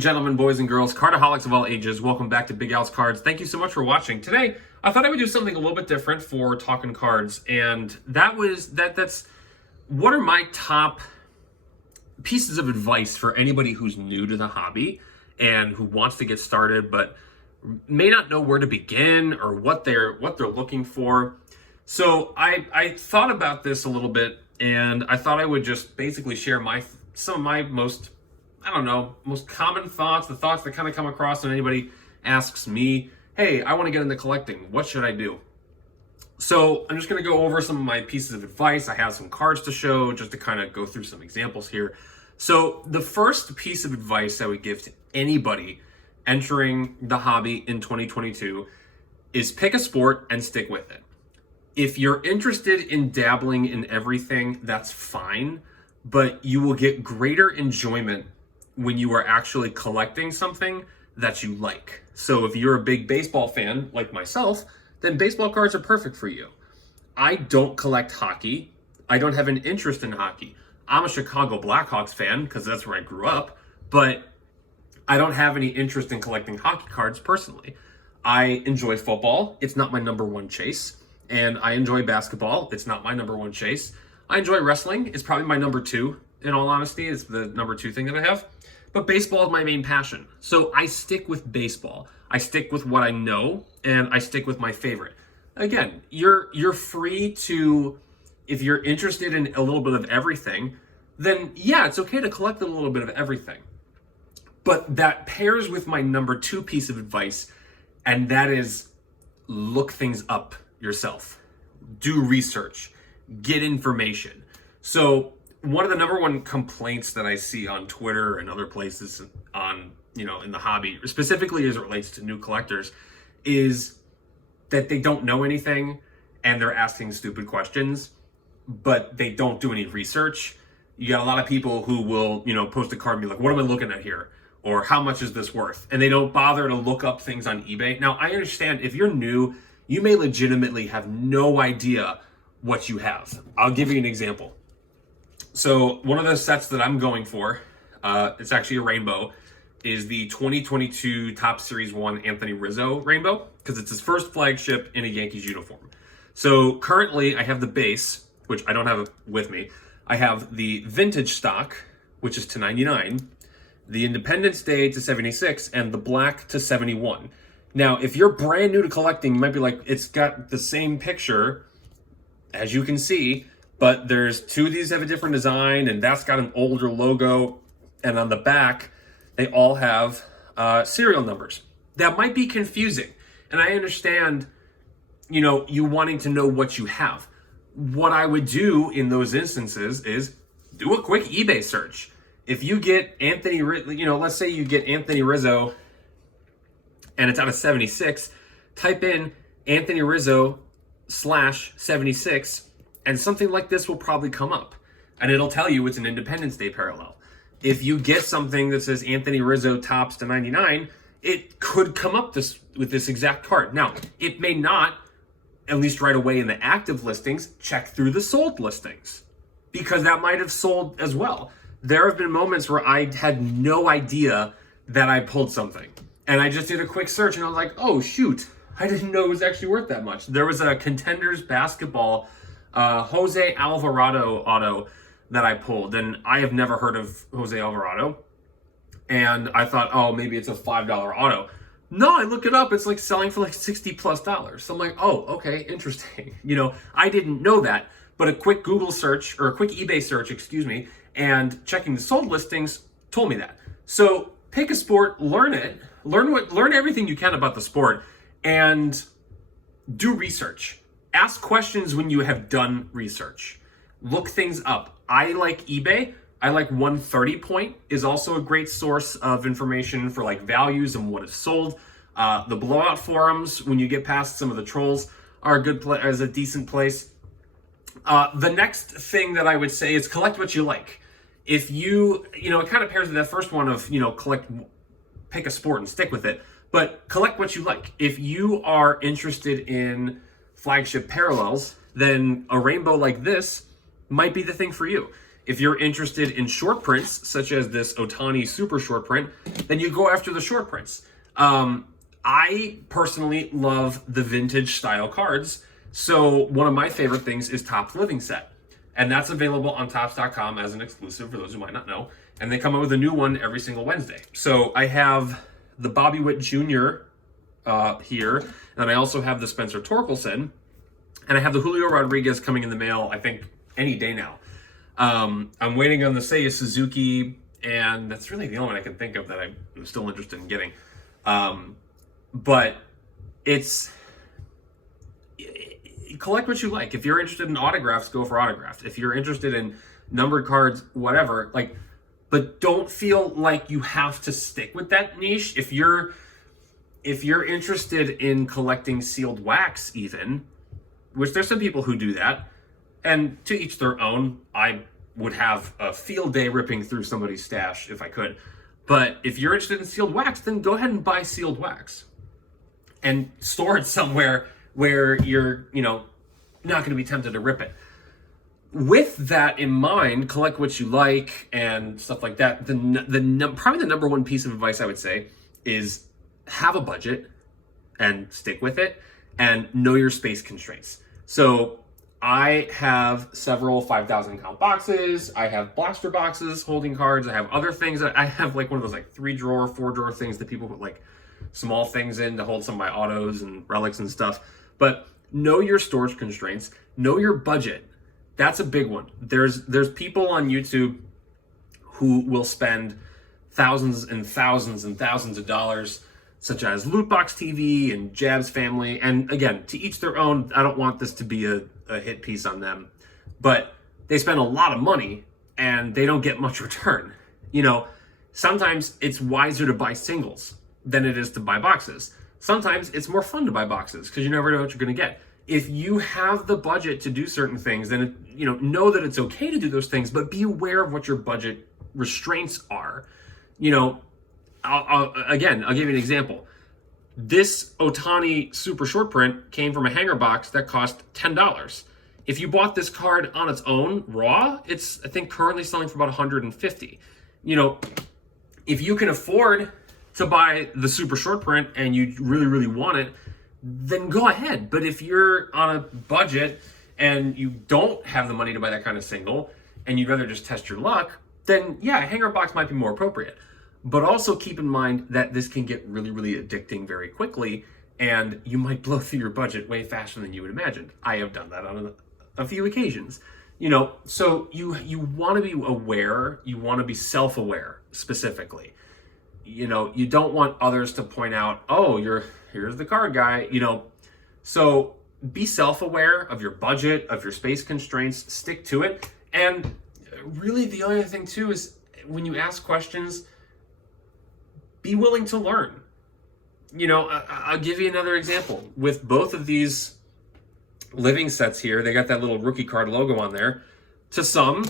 and gentlemen, boys and girls, cardaholics of all ages, welcome back to Big Al's Cards. Thank you so much for watching. Today, I thought I would do something a little bit different for Talkin Cards, and that's what are my top pieces of advice for anybody who's new to the hobby and who wants to get started but may not know where to begin or what they're looking for. So I thought about this a little bit, and I thought I would just basically share some of my most common thoughts, the thoughts that kind of come across when anybody asks me, hey, I want to get into collecting. What should I do? So I'm just going to go over some of my pieces of advice. I have some cards to show just to kind of go through some examples here. So the first piece of advice I would give to anybody entering the hobby in 2022 is pick a sport and stick with it. If you're interested in dabbling in everything, that's fine, but you will get greater enjoyment when you are actually collecting something that you like. So if you're a big baseball fan like myself, then baseball cards are perfect for you. I don't collect hockey. I don't have an interest in hockey. I'm a Chicago Blackhawks fan because that's where I grew up, but I don't have any interest in collecting hockey cards personally. I enjoy football. It's not my number one chase. And I enjoy basketball. It's not my number one chase. I enjoy wrestling. It's probably my number two, in all honesty. It's the number two thing that I have. But baseball is my main passion. So I stick with baseball. I stick with what I know, and I stick with my favorite. Again, you're free to, if you're interested in a little bit of everything, then yeah, it's okay to collect a little bit of everything. But that pairs with my number two piece of advice, and that is look things up yourself. Do research. Get information. So one of the number one complaints that I see on Twitter and other places in the hobby, specifically as it relates to new collectors, is that they don't know anything and they're asking stupid questions, but they don't do any research. You got a lot of people who will, post a card and be like, what am I looking at here? Or how much is this worth? And they don't bother to look up things on eBay. Now, I understand if you're new, you may legitimately have no idea what you have. I'll give you an example. So one of the sets that I'm going for, it's actually a rainbow, is the 2022 Top Series 1 Anthony Rizzo rainbow, because it's his first flagship in a Yankees uniform. So currently I have the base, which I don't have with me. I have the vintage stock, which is to 99, the Independence Day to 76, and the black to 71. Now, if you're brand new to collecting, you might be like, it's got the same picture, as you can see, but there's two of these have a different design, and that's got an older logo, and on the back, they all have serial numbers. That might be confusing, and I understand, you wanting to know what you have. What I would do in those instances is do a quick eBay search. If you get let's say you get Anthony Rizzo, and it's out of 76, type in Anthony Rizzo /76, and something like this will probably come up. And it'll tell you it's an Independence Day parallel. If you get something that says Anthony Rizzo tops to 99, it could come up with this exact card. Now, it may not, at least right away in the active listings. Check through the sold listings, because that might have sold as well. There have been moments where I had no idea that I pulled something. And I just did a quick search and I was like, oh shoot, I didn't know it was actually worth that much. There was a Contenders basketball Jose Alvarado auto that I pulled, and I have never heard of Jose Alvarado. And I thought, oh, maybe it's a $5 auto. No, I look it up, it's like selling for like $60+. So I'm like, oh, okay, interesting. I didn't know that, but a quick Google search, or a quick eBay search, and checking the sold listings told me that. So pick a sport, learn it, learn everything you can about the sport, and do research. Ask questions when you have done research. Look things up. I like eBay. I like 130 Point is also a great source of information for like values and what is sold. The blowout forums, when you get past some of the trolls, are a decent place. The next thing that I would say is collect what you like. If you, it kind of pairs with that first one of, pick a sport and stick with it, but collect what you like. If you are interested in flagship parallels, then a rainbow like this might be the thing for you. If you're interested in short prints, such as this Ohtani super short print, then you go after the short prints. I personally love the vintage style cards. So one of my favorite things is Topps Living Set. And that's available on Topps.com as an exclusive for those who might not know. And they come out with a new one every single Wednesday. So I have the Bobby Witt Jr. Here. And I also have the Spencer Torkelson. And I have the Julio Rodriguez coming in the mail, I think, any day now. I'm waiting on the Seiya Suzuki, and that's really the only one I can think of that I'm still interested in getting. But it's collect what you like. If you're interested in autographs, go for autographs. If you're interested in numbered cards, whatever, like, but don't feel like you have to stick with that niche. If you're interested in collecting sealed wax, even, which there's some people who do that, and to each their own. I would have a field day ripping through somebody's stash if I could. But if you're interested in sealed wax, then go ahead and buy sealed wax and store it somewhere where you're, not going to be tempted to rip it. With that in mind, collect what you like and stuff like that. Probably the number one piece of advice I would say is have a budget and stick with it and know your space constraints. So I have several 5,000 count boxes. I have blaster boxes holding cards. I have other things. I have like one of those like 3-drawer, 4-drawer things that people put like small things in to hold some of my autos and relics and stuff. But know your storage constraints. Know your budget. That's a big one. There's people on YouTube who will spend thousands and thousands and thousands of dollars, such as Lootbox TV and Jab's Family. And again, to each their own. I don't want this to be a hit piece on them, but they spend a lot of money and they don't get much return. Sometimes it's wiser to buy singles than it is to buy boxes. Sometimes it's more fun to buy boxes because you never know what you're going to get. If you have the budget to do certain things, then know that it's okay to do those things, but be aware of what your budget restraints are. I'll give you an example. This Ohtani super short print came from a hanger box that cost $10. If you bought this card on its own, raw, it's, I think, currently selling for about $150. If you can afford to buy the super short print and you really, really want it, then go ahead. But if you're on a budget and you don't have the money to buy that kind of single and you'd rather just test your luck, then yeah, a hanger box might be more appropriate. But also keep in mind that this can get really, really addicting very quickly, and you might blow through your budget way faster than you would imagine. I have done that on a few occasions. So you want to be aware, you want to be self-aware specifically. You don't want others to point out, oh, here's the card guy, So be self-aware of your budget, of your space constraints, stick to it. And really the other thing too is when you ask questions, be willing to learn. I'll give you another example. With both of these living sets here, they got that little rookie card logo on there. To some,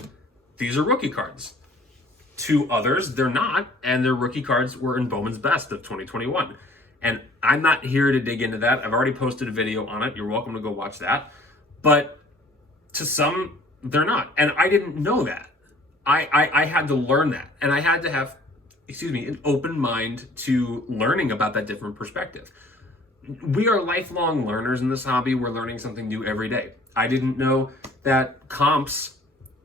these are rookie cards. To others, they're not, and their rookie cards were in Bowman's Best of 2021. And I'm not here to dig into that. I've already posted a video on it. You're welcome to go watch that. But to some, they're not. And I didn't know that. I had to learn that. And I had to have an open mind to learning about that different perspective. We are lifelong learners in this hobby. We're learning something new every day. I didn't know that comps,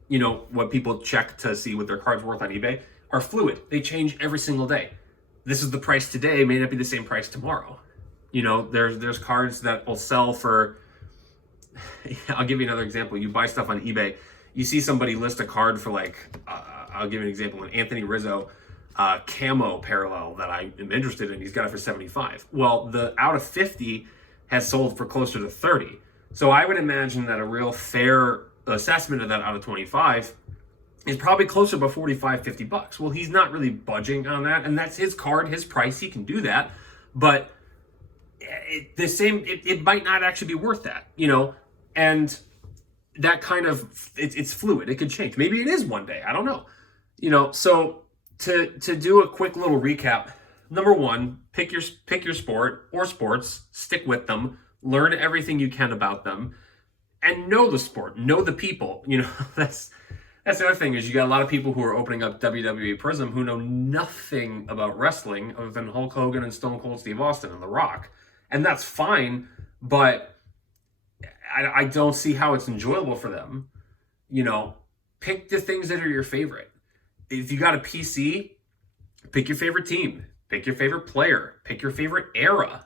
what people check to see what their card's worth on eBay, are fluid. They change every single day. This is the price today, may not be the same price tomorrow. There's cards that will sell for, I'll give you another example. You buy stuff on eBay, you see somebody list a card for I'll give you an example, an Anthony Rizzo camo parallel that I am interested in. He's got it for 75. Well, the out of 50 has sold for closer to 30. So I would imagine that a real fair assessment of that out of 25 is probably closer to $45-50. Well, he's not really budging on that, and that's his card, his price. He can do that, but it might not actually be worth that, and that kind of it's fluid. It could change. Maybe it is one day. I don't know. So to do a quick little recap, number one, pick your sport or sports, stick with them, learn everything you can about them, and know the sport, know the people. That's the other thing is you got a lot of people who are opening up WWE Prizm who know nothing about wrestling other than Hulk Hogan and Stone Cold Steve Austin and The Rock. And that's fine, but I don't see how it's enjoyable for them. You know, pick the things that are your favorite. If you got a PC, pick your favorite team, pick your favorite player, pick your favorite era.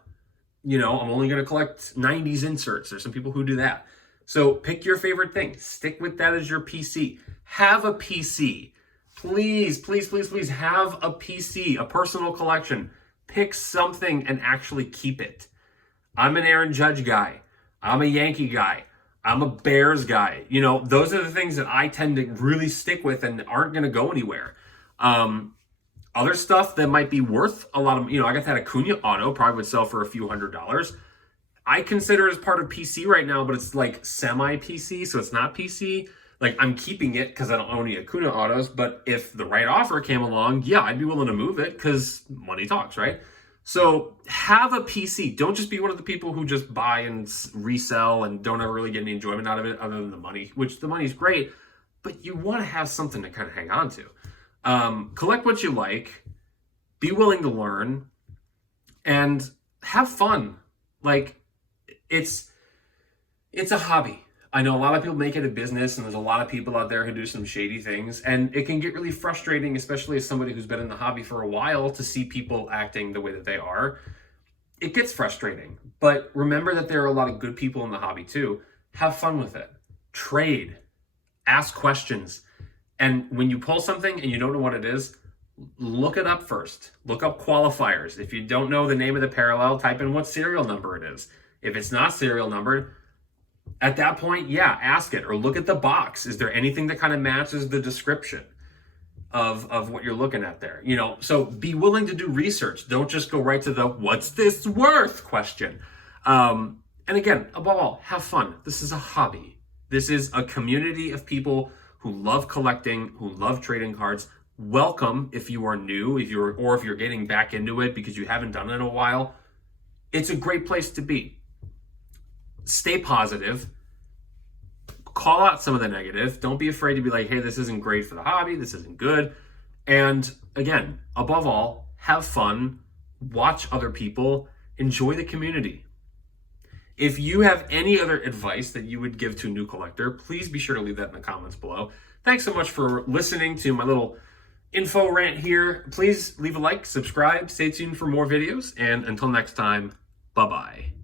You know, I'm only going to collect 90s inserts. There's some people who do that. So pick your favorite thing. Stick with that as your PC. Have a PC. Please, please, please, please have a PC, a personal collection. Pick something and actually keep it. I'm an Aaron Judge guy. I'm a Yankee guy. I'm a Bears guy. You know, those are the things that I tend to really stick with and aren't going to go anywhere. Other stuff that might be worth a lot of, you know, I got that Acuna auto, probably would sell for a few $100s. I consider it as part of PC right now, but it's like semi-PC, so it's not PC. Like, I'm keeping it because I don't own any Acuna autos, but if the right offer came along, yeah, I'd be willing to move it because money talks, right? So have a PC. Don't just be one of the people who just buy and resell and don't ever really get any enjoyment out of it other than the money, which the money's great, but you want to have something to kind of hang on to. Collect what you like, be willing to learn, and have fun. Like, it's a hobby. I know a lot of people make it a business, and there's a lot of people out there who do some shady things, and it can get really frustrating, especially as somebody who's been in the hobby for a while, to see people acting the way that they are. It gets frustrating, but remember that there are a lot of good people in the hobby too. Have fun with it. Trade. Ask questions. And when you pull something and you don't know what it is, look it up first. Look up qualifiers. If you don't know the name of the parallel, type in what serial number it is. If it's not serial numbered, at that point, yeah, ask it or look at the box. Is there anything that kind of matches the description of what you're looking at there? You know, so be willing to do research. Don't just go right to the what's this worth question. And again, above all, have fun. This is a hobby. This is a community of people who love collecting, who love trading cards. Welcome if you are new, if you're getting back into it because you haven't done it in a while. It's a great place to be. Stay positive. Call out some of the negative. Don't be afraid to be like, hey, this isn't great for the hobby. This isn't good. And again, above all, have fun. Watch other people. Enjoy the community. If you have any other advice that you would give to a new collector, please be sure to leave that in the comments below. Thanks so much for listening to my little info rant here. Please leave a like, subscribe, stay tuned for more videos, and until next time, bye-bye.